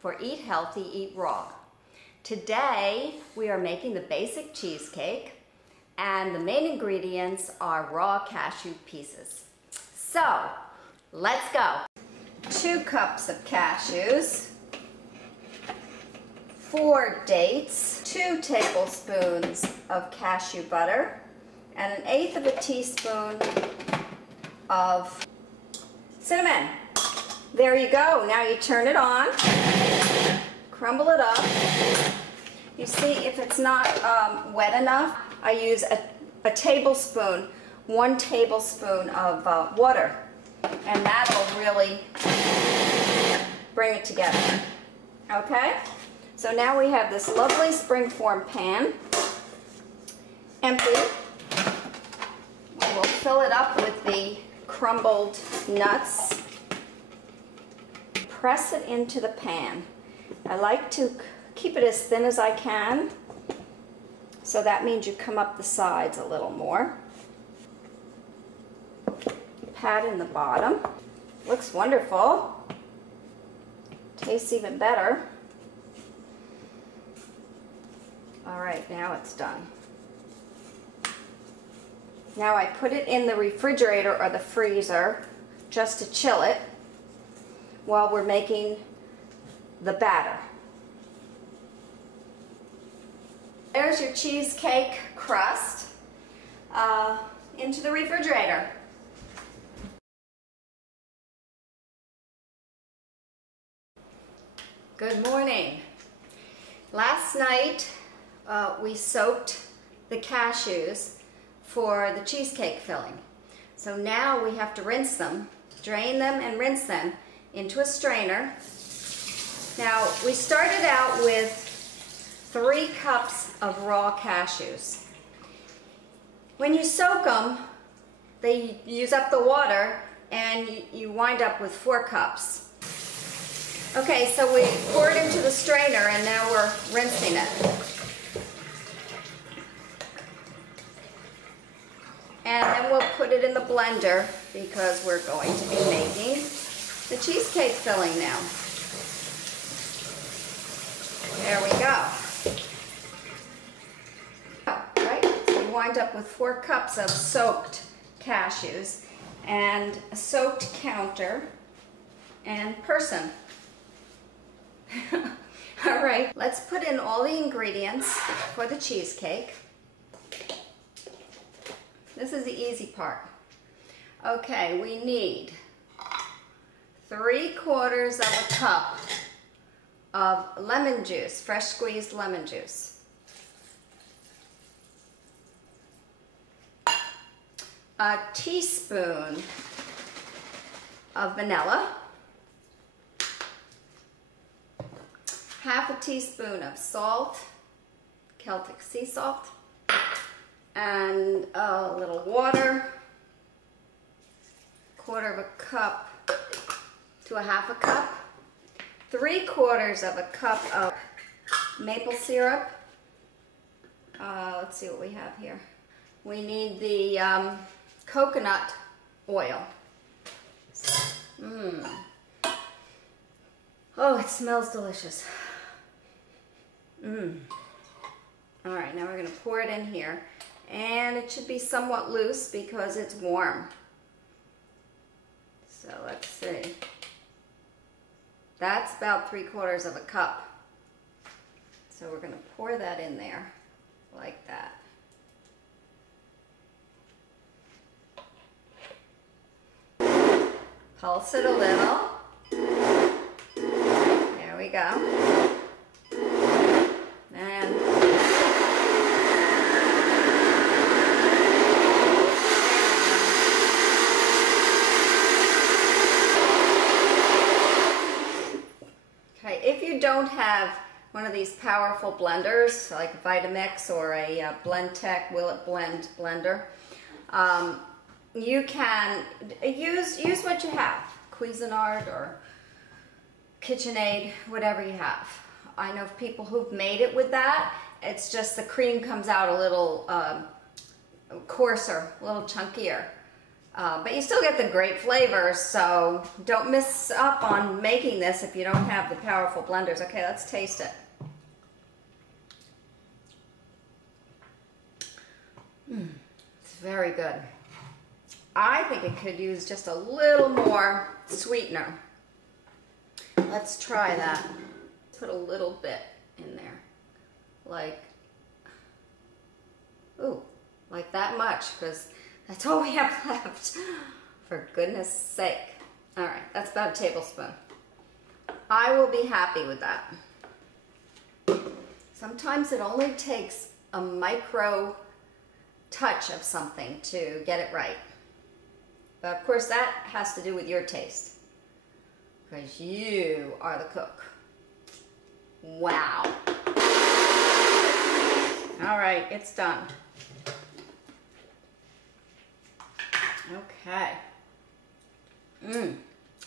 for Eat Healthy, Eat Raw. Today we are making the basic cheesecake, and the main ingredients are raw cashew pieces. So let's go. 2 cups of cashews, 4 dates, 2 tablespoons of cashew butter, and 1/8 of a teaspoon of cinnamon. There you go. Now you turn it on, crumble it up. You see, if it's not wet enough, I use a tablespoon, 1 tablespoon of water, and that'll really bring it together. Okay? So now we have this lovely springform pan, empty. We'll fill it up with the crumbled nuts. Press it into the pan. I like to keep it as thin as I can, so that means you come up the sides a little more. Pat in the bottom. Looks wonderful. Tastes even better. All right, now it's done. Now I put it in the refrigerator or the freezer just to chill it while we're making the batter. There's your cheesecake crust into the refrigerator. Good morning. Last night we soaked the cashews for the cheesecake filling. So now we have to rinse them, drain them and rinse them into a strainer. Now we started out with 3 cups of raw cashews. When you soak them, they use up the water and you wind up with 4 cups. Okay, so we pour it into the strainer and now we're rinsing it. And then we'll put it in the blender because we're going to be making the cheesecake filling now. There we go. Right, so you wind up with 4 cups of soaked cashews and a soaked counter and person. All right, let's put in all the ingredients for the cheesecake. This is the easy part. Okay, we need 3/4 of a cup of lemon juice, fresh squeezed lemon juice. A teaspoon of vanilla. 1/2 teaspoon of salt, Celtic sea salt, and a little water, 1/4 of a cup to a 1/2 cup, 3/4 of a cup of maple syrup. Let's see what we have here. We need the coconut oil. Oh, it smells delicious. All right, now we're going to pour it in here. And it should be somewhat loose because it's warm. So let's see. That's about 3/4 of a cup. So we're going to pour that in there like that. Pulse it a little. There we go. And okay, if you don't have one of these powerful blenders like a Vitamix or a Blendtec Will It Blend blender, you can use what you have, Cuisinart or KitchenAid, whatever you have. I know people who've made it with that. It's just the cream comes out a little coarser, a little chunkier. But you still get the great flavors, so don't miss up on making this if you don't have the powerful blenders. Okay, let's taste it. It's very good. I think it could use just a little more sweetener. Let's try that. Put a little bit in there. Like that much, because that's all we have left. For goodness sake. All right, that's about a tablespoon. I will be happy with that. Sometimes it only takes a micro touch of something to get it right. But of course that has to do with your taste, because you are the cook. Wow. All right, it's done. Okay.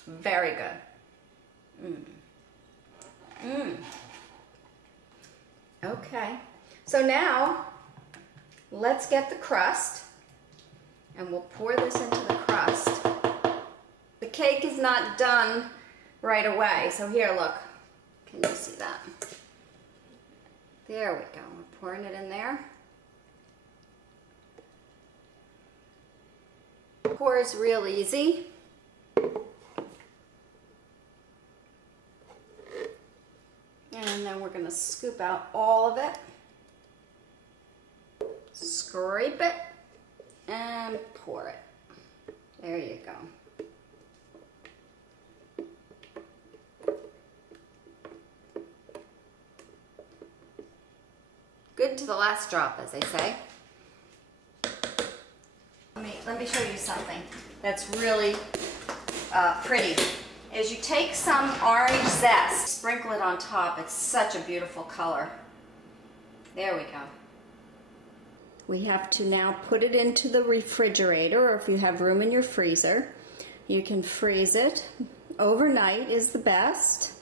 Very good. Okay. So now, let's get the crust, and we'll pour this into the crust. The cake is not done right away, so here, look. Can you see that? There we go. We're pouring it in there. Pours real easy. And then we're going to scoop out all of it. Scrape it and pour it. There you go. Good to the last drop, as they say. Let me show you something that's really pretty. Is you take some orange zest, sprinkle it on top. It's such a beautiful color. There we go. We have to now put it into the refrigerator, or if you have room in your freezer, you can freeze it. Overnight is the best,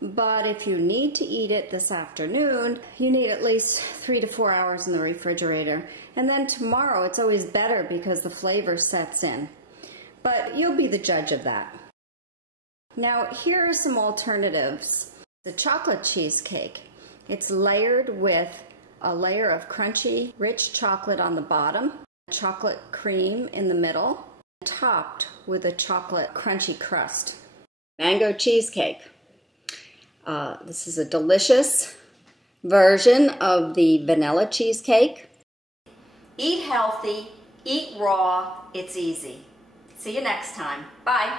but if you need to eat it this afternoon, you need at least 3 to 4 hours in the refrigerator. And then tomorrow, it's always better because the flavor sets in. But you'll be the judge of that. Now, here are some alternatives. The chocolate cheesecake. It's layered with a layer of crunchy, rich chocolate on the bottom, chocolate cream in the middle, topped with a chocolate crunchy crust. Mango cheesecake. This is a delicious version of the vanilla cheesecake. Eat healthy, eat raw, it's easy. See you next time. Bye.